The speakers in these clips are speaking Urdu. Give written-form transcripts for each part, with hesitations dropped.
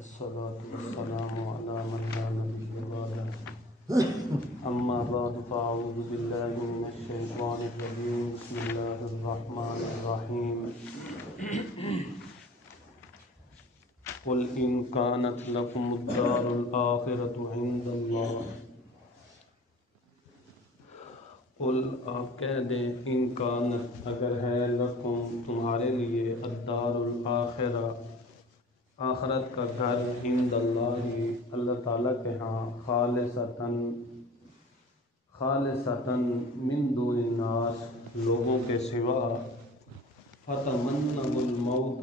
الصلاة والسلام على من لا نبي بعده أما بعد فأعوذ بالله من الشيطان الرجيم بسم الله الرحمن الرحيم قل إن كانت لكم الدار الآخرة عند الله قل آپ کہہ دیں ان کانت اگر ہے لکم تمہارے لیے الدار الآخرہ آخرت کا گھر عند اللہ اللہ تعالیٰ کے ہاں خالصتاً من دون الناس لوگوں کے سوا فتمنوا الموت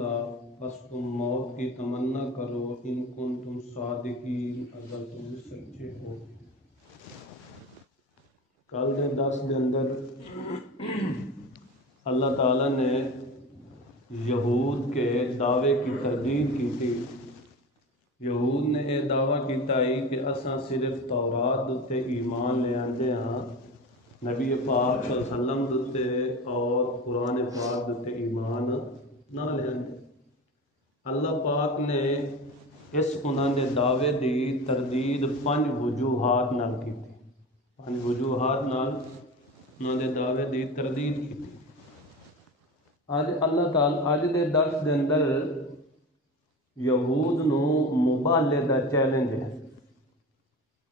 پس تم موت کی تمنا کرو ان کنتم صادقین اگر تم سچے ہو۔ کل کے درس کے اندر اللہ تعالیٰ نے یہود کے دعوے کی تردید کی تھی۔ یہود نے یہ دعویٰ کیتا ہی کہ اساں صرف تورات تے ایمان لے آندے ہاں، نبی پاک صلی اللہ علیہ وسلم تے اور قرآن پاک تے ایمان نہ لے آندے۔ اللہ پاک نے اس انہوں نے دعوے دی تردید 5 وجوہات نال کی تھی، 5 وجوہات نال انہوں نے دعوے دی تردید کی تھی۔ آج اللہ تعالیٰ آج دے درس دے اندر یہود نو مباہلے دا چیلنج ہے۔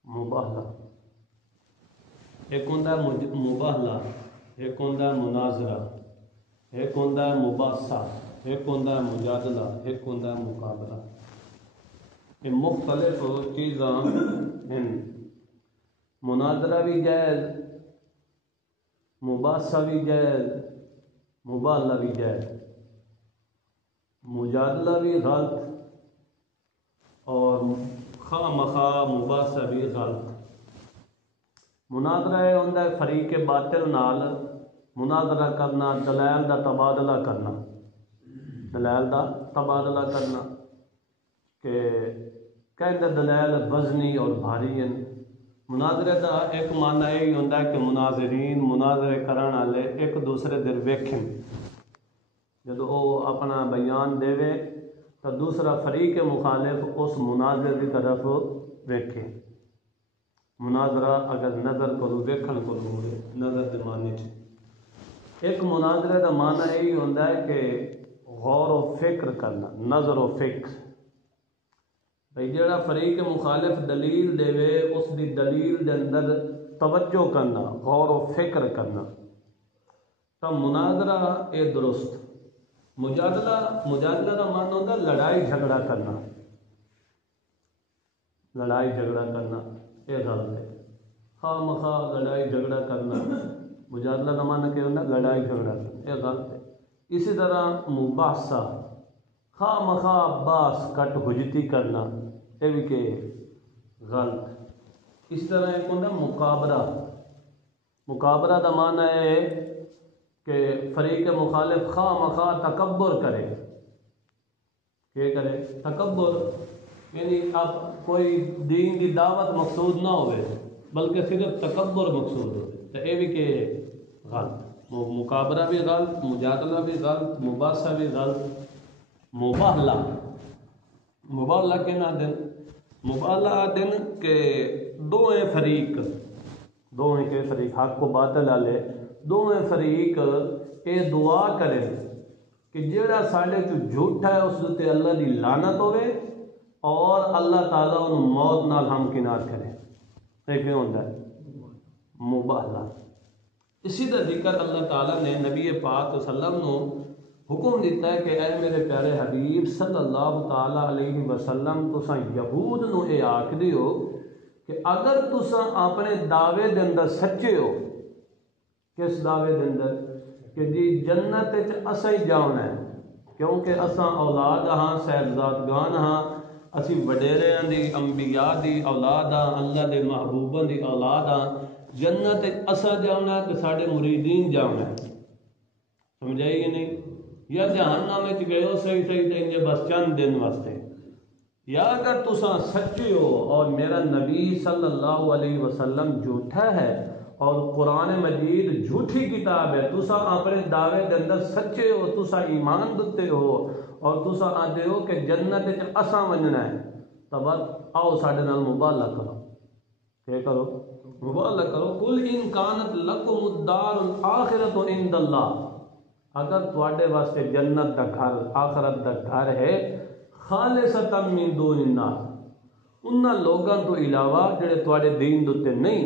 مباہلہ ایک ہوندا ہے مباہلہ، ایک ہوندا ہے مناظرہ، ایک ہوندا ہے مباحثہ، ایک ہوندا ہے مجادلہ، ایک ہوندا ہے مقابلہ۔ یہ مختلف چیزاں ہیں۔ مناظرہ بھی جائز، مباحثہ بھی جائز، مباہلہ بھی جائز، مجادلہ بھی غلط اور خواہ مخواہ مباحثہ بھی غلط۔ مناظرہ یہ ہوتا ہے فریق باطل نال مناظرہ کرنا، دلائل دا تبادلہ کرنا، دلائل دا تبادلہ کرنا کہ کہتے دلائل وزنی اور بھاری ہیں۔ مناظرے دا ایک معنی یہی ہوتا ہے کہ مناظرین مناظرے کرن والے ایک دوسرے در ویکھن، جب وہ اپنا بیان دے تو دوسرا فریق مخالف اس مناظر کی طرف ویکھے۔ مناظرہ اگر نظر کرو ویکھن کو نظر دے معنی چ ایک مناظرے دا معنی یہی ہوتا ہے کہ غور و فکر کرنا، نظر و فکر، بھئی جڑا فریق مخالف دلیل دے اس دی دلیل دے اندر توجہ کرنا، غور و فکر کرنا، تو مناظرہ اے درست۔ مجادلہ کا معنی ہوتا ہے لڑائی جھگڑا کرنا، لڑائی جھگڑا کرنا یہ غلط ہے۔ خواہ مخواہ لڑائی جھگڑا کرنا، مجادلہ کا معنی کیا ہوتا ہے لڑائی جھگڑا کرنا، یہ غلط ہے۔ اسی طرح مباحثہ، خواہ مخواہ باس کٹ حجتی کرنا، یہ بھی کہ غلط۔ اس طرح ایک ہوتا ہے مقابرہ۔ مقابرہ کا معنی ہے کہ فریق مخالف خواہ مخواہ تکبر کرے، کیا کرے؟ تکبر، یعنی اب کوئی دین کی دعوت مقصود نہ ہوئے بلکہ صرف تکبر مقصود ہو، تو یہ بھی کہ غلط۔ مقابرہ بھی غلط، مجادلہ بھی غلط، مباحثہ بھی غلط۔ مباہلہ کے نہ دن، مباہلہ دن کہ دوئیں فریق حق کو باطل والے دوویں فریق یہ دعا کرے کہ جیڑا ساڑھے تو جھوٹا ہے اس تے اللہ دی لعنت ہوئے اور اللہ تعالیٰ ان موت نال ہمکنار کرے۔ یہ کیوں ہوتا ہے؟ مباہلہ۔ اسی طرح ذکر اللہ تعالیٰ نے نبی پاک صلی اللہ علیہ وسلم نو حکم دیتا ہے کہ اے میرے پیارے حبیب صلی اللہ تعالیٰ علیہ وسلم تساں یہود نو اے آکھ دیو کہ اگر تساں اپنے دعوے دے اندر سچے ہو، کس دعوے دے اندر کہ جی جنت اساں ہی جانا ہے کیونکہ اساں اولاد ہاں، صاحبزادگان ہاں، اسی وڈیریاں دی انبیاء دی اولاد ہاں، اللہ دے محبوباں دی اولاد ہاں، جنت اساں جانا ہے کہ ساڈے مریدین جانا ہے۔ سمجھائی کہ نہیں؟ یا جہنم وچ گئے ہو صحیح تے بس چند دن واسطے، یا اگر تساں سچے ہو اور میرا نبی صلی اللہ علیہ وسلم جھوٹا ہے اور قرآن مجید جھوٹی کتاب ہے، تساں اپنے دعوے دے اندر سچے ہو، تساں ایمان دتے ہو اور تساں آدھے ہو کہ جنت اساں ونجنا ہے، تو بس آؤ ساڈے نال مباہلہ کرو. کہ کرو؟ مباہلہ کرو. قل ان کانت لکم الدار الآخرۃ عند اللہ، اگر تواڈے واسطے جنت دا گھر، آخرت دا گھر ہے خالصتا من دون الناس، انہاں لوگاں تو علاوہ جڑے تواڈے دین دے نہیں،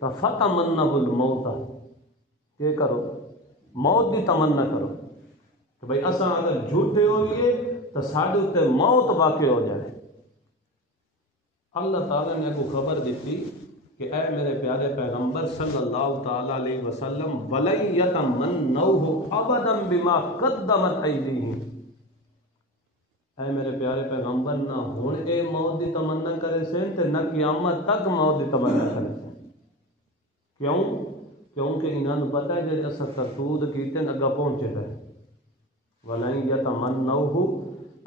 تو فتمنوا الموت، کہ کرو؟ موت دی تمنا کرو کہ بھئی اساں اگر جھوٹے ہوئیے تو ساڈے اتنے موت واقع ہو جائے. اللہ تعالیٰ نے کو خبر دیتی کہ اے میرے پیارے پیغمبر صلی اللہ تعالیٰ علیہ وسلم وَلَن يَتَمَنَّوْهُ أَبَدًا بِمَا قَدَّمَتْ أَيْدِيهِمْ، اے میرے پیارے پیغمبر نہ ہن اے موت دی تمنا کرے سن تے نہ قیامت تک موت دی تمنا کرے سن. کیوں؟ کیونکہ انہاں نوں پتہ ہے جے اساں کرتوت کیتے اگا پہنچے گئے. وَلَن يَتَمَنَّوْهُ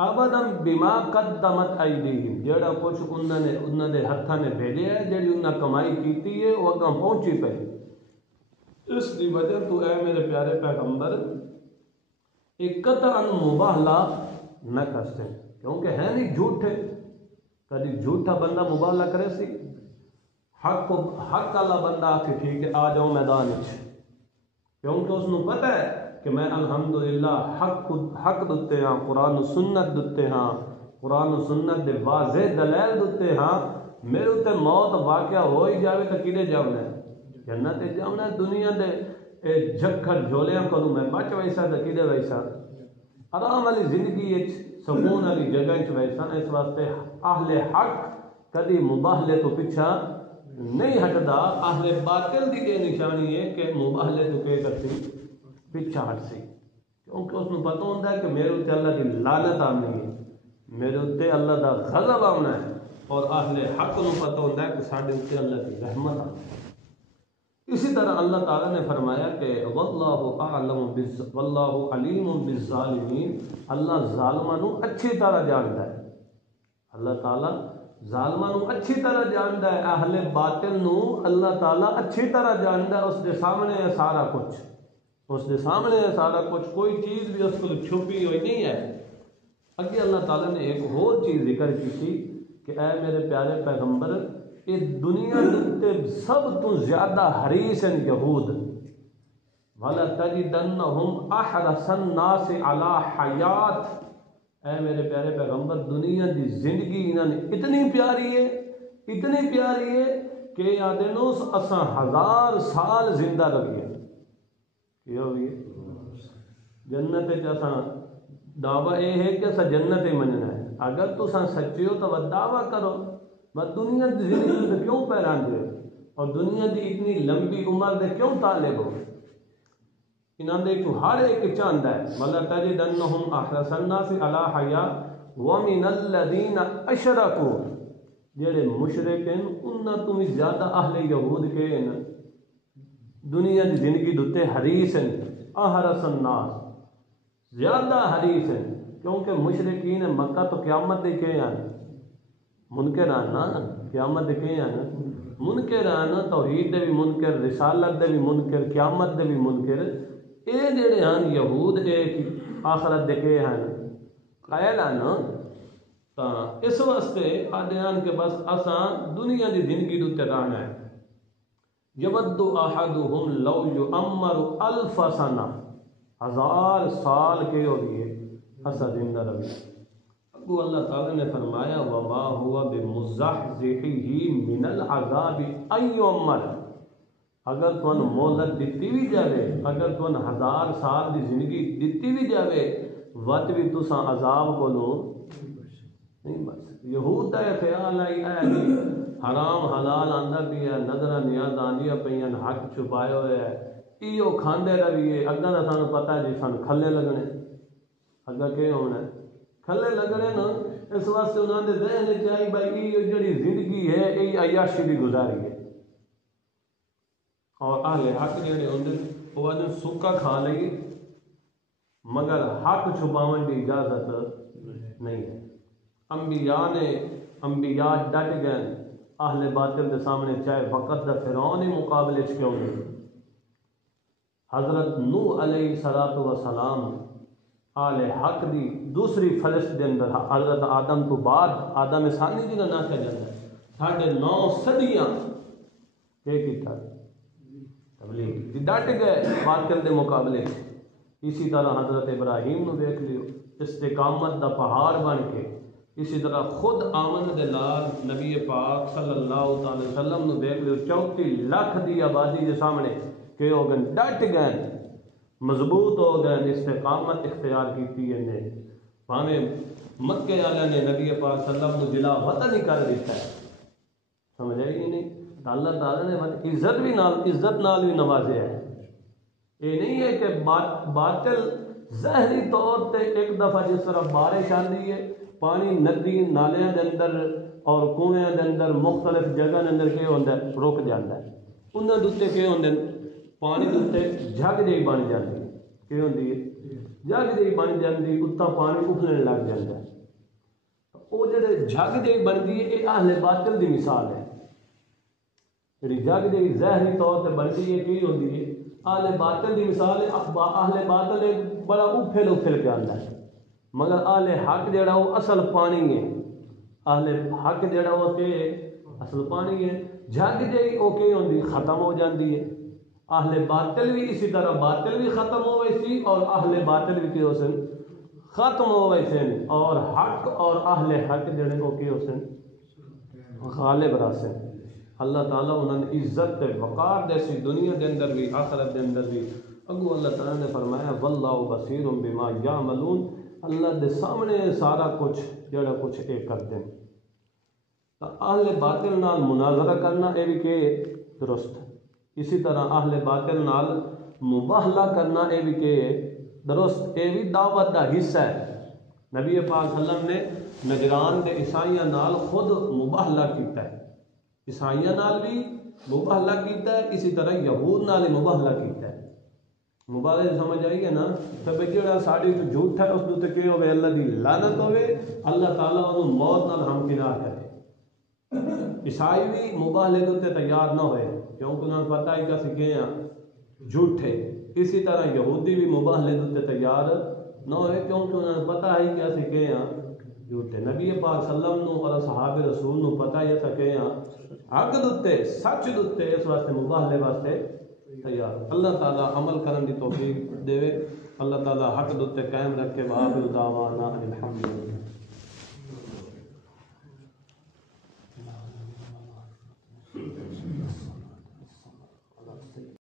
ابدا بما قدمت ایدیہم، جڑا کچھ انہوں نے ہاتھاں نے بھیجے ہے، جڑی انہاں کمائی کیتی ہے وہ اگاں پہنچی پئی. اس کی وجہ تو اے میرے پیارے پیغمبر ایک قطعا مباہلہ نہ کرتے، کیونکہ ہے نہیں جھوٹے. کبھی جھوٹا بندہ مباہلہ کرے سی؟ حق والا بندہ آکھے ٹھیک ہے آ جاؤ میدان وچ، کیونکہ اس نوں پتہ ہے کہ میں الحمدللہ حق دتے ہاں، قرآن و سنت دتے ہاں، قرآن و سنت دے واضح دلائل دتے ہاں. میرے اتنے موت واقعہ ہو ہی جاوے تو کدے جاؤنا ہے؟ جنت جاؤنا ہے. دنیا دے جھکھڑ جھولیاں کو میں بچ ویسا تو کدے ویسا آرام والی زندگی سکون والی جگہ ویسا. اس واسطے اہل حق کدی مباہلے تو پیچھا نہیں ہٹدا. اہل باطل دی یہ نشانی ہے کہ مباہلے تو کہ کرتی پیچھا ہٹ سی، کیونکہ اس کو پتہ ہوتا ہے کہ میرے اتنے اللہ کی لعنت آنی ہے، میرے اتنے اللہ کا غضب آنا ہے، اور اہل حق کو پتہ ہوتا ہے کہ ساڈے اتنے اللہ کی رحمت آنی ہے. اسی طرح اللہ تعالیٰ نے فرمایا کہ واللہ علیم بالظالمین، اللہ ظالماں نو اچھی طرح جانتا ہے. اللہ تعالیٰ ظالماں نو اچھی طرح جانتا ہے، اہل باطل نو اللہ تعالیٰ اچھی طرح جانتا ہے. اس کے سامنے ہے سارا کچھ، اس کے سامنے ہے سارا کچھ، کوئی چیز بھی اس کو چھپی ہوئی نہیں ہے. اگے اللہ تعالیٰ نے ایک اور چیز ذکر کی تھی کہ اے میرے پیارے پیغمبر، یہ دنیا کے سب تو زیادہ حریص ہیں یہود. وَلَتَجِدَنَّهُمْ أَحْرَصَ النَّاسِ عَلَى حَيَاتٍ، اے میرے پیارے پیغمبر دنیا دی زندگی انہوں نے اتنی پیاری ہے کہ آدھنوں اساں 1000 سال زندہ رہیے. یہ ہوئی جنت اساں دعویٰ یہ ہے کہ اساں جنت مننا ہے. اگر تو سچے ہو تو دعویٰ کرو، بس دنیا کی زندگی سے کیوں پیران دے اور دنیا کی اتنی لمبی عمر دے کیوں طالب ہو؟ انہوں نے تو ہر ایک چاہتا ہے وَلَتَجِدَنَّهُمْ أَحْرَصَ النَّاسِ عَلَى حَيَاةٍ وَمِنَ الَّذِينَ أَشْرَكُوا، جڑے مشرک ہیں انہاں تو بھی زیادہ اہل یہود کے ہیں دنیا کی زندگی دتے حریص ہیں. احرص الناس زیادہ حریص ہیں، کیونکہ مشرکین مکہ تو قیامت دے کے ہیں منکران نا، قیامت دے کے ہیں منکران، توحید دے بھی منکر، رسالت دے بھی منکر، قیامت دے بھی منکر. اے جڑے ہیں یہود اے آخرت دے کے ہیں قائل ہیں. تو اس واسطے آدھے ہیں کہ بس اساں دنیا کی زندگی دتے رہنا ہے. یود احدہم لو یعمر 1000 سنہ، 1000 سال کے ہو گئے اسا زندہ رہی. ابو اللہ تعالیٰ نے فرمایا وما ہوا بمزحزحہ من العذاب ان یعمر، اگر تون مہلت دیتی بھی جاوے، اگر تون 1000 سال دی زندگی دیتی بھی جاوے وقت بھی تساں عذاب کو لو نہیں بچ سکتے. یہود کا یہ خیال ہے حرام حلال آندا بھی ہے، نظر نیاز آندیاں پہ حق چھپائے ہوئے ہے، ایو کھاندے رہیے. اگاں کا سانو پتہ ہے جی سان کھلے لگنے، اگاں کہ ہونا ہے کھلے لگنے نا. اس واسطے انہوں نے ذہن چاہیے بھائی یہ جڑی زندگی ہے یہ عیاشی بھی گزاری ہے. اور اہل حق جڑے ہوندے وہ آدھے سکا کھا لئیے مگر حق چھپاون کی اجازت نہیں ہے. انبیاء ڈٹ گئے اہل باطل کے سامنے، چاہے وقت دا فرعون ہی مقابلے کیوں نہیں. حضرت نوح علیہ السلام آل حق دی دوسری فلسط دے اندر حضرت آدم تو بعد آدم ثانی جنہاں نہ کہا جاتا ہے 9.5 صدیاں کیتا تبلیغ ڈٹ گئے باطل دے مقابلے. اسی طرح حضرت ابراہیم نو دیکھ لیو استقامت دا پہاڑ بن کے. اسی طرح خود آمن دے لال نبی پاک صلی اللہ تعالی وسلم نو دیکھ لیو 34 لاکھ دی آبادی دے سامنے کہ ہو گئے ڈٹ گئے مضبوط ہو گئے استقامت اختیار کی نے. پاویں مکے والے نے نبی پاک صلی اللہ علیہ وسلم نو جلا وطن ہی کر دیتا ہے. سمجھ آئی نہیں؟ اللہ تعالیٰ نے عزت نال بھی نوازیا ہے. یہ نہیں ہے کہ باطل ظاہری طور تے ایک دفعہ جس طرح بارش آتی ہے پانی ندی نالیاں دے اندر اور کنویں دے اندر مختلف جگہ دے اندر کیا ہوتا ہے رک جاتا ہے. انہوں کے اتنے کیا ہوتے ہیں پانی کے اتنے جگ جی بن جاتی ہے. کی ہوتی ہے جگ جی بن جاتی اتنا پانی ابلنے لگ جاتا ہے. وہ جڑے جگ جی بنتی ہے یہ اہل باطل دی مثال ہے. جی جگ جی ظاہری طور سے بنتی ہے کی ہوتی ہے اہل باطل دی مثال ہے. اہل باطل بڑا ابھل کے آتا ہے مگر اہل حق جڑا وہ اصل پانی ہے. اہل حق جڑا وہ کہ اصل پانی ہے. جگ جی وہ کی ہوتی ختم ہو جاتی ہے. اہل باطل بھی اسی طرح باطل بھی ختم ہو ویسی اور اہل باطل بھی کی ہو سن ختم ہو ویسے اور حق اور اہل حق جڑے وہ کی ہو سن غالب راسن. اللہ تعالیٰ انہوں نے عزت وقار دیسی دنیا دے اندر بھی آخرت دے اندر بھی. اگو اللہ تعالیٰ نے فرمایا واللہ بصیر بما یعملون. اللہ دے سامنے سارا کچھ جڑا کچھ ایک کرتے ہیں. اہل باطل نال مناظرہ کرنا یہ بھی کہ درست. اسی طرح اہل باطل نال مباہلہ کرنا یہ بھی کہ درست. یہ بھی دعوت کا حصہ ہے. نبی پاک صلی اللہ علیہ وسلم نے نجران دے عیسائیاں نال خود مباہلہ کیتا ہے. عیسائیاں نال بھی مباہلہ کیتا ہے. اسی طرح یہود نال مباہلہ کیتا ہے. مباہلہ سمجھ آئی ہے نا. تو جڑا ساڑی تو جھوٹ ہے اس دے کہ ہوئے اللہ دی لعنت ہوئے اللہ تعالیٰ انہوں موت نال ہمکنار کرے. عیسائی بھی مباہلے کے تیار نہ ہوئے کیونکہ انہوں نے پتہ ہی کہ سکے ہیں جھوٹے. اسی طرح یہودی بھی مباہلے کے تیار نہ ہوئے کیونکہ انہوں نے پتہ ہی کہ سکے ہیں جھوٹے. نبی پاک صلی اللہ علیہ وسلم اور صحاب رسول نو پتہ ہی سکے ہیں حق دتے سچ دتے اس واسطے مباہلے واسطے تیار. اللہ تعالیٰ عمل کرنے کی توفیق دے. اللہ تعالیٰ حق دتے قائم رکھے. وآخر دعوانا الحمدللہ.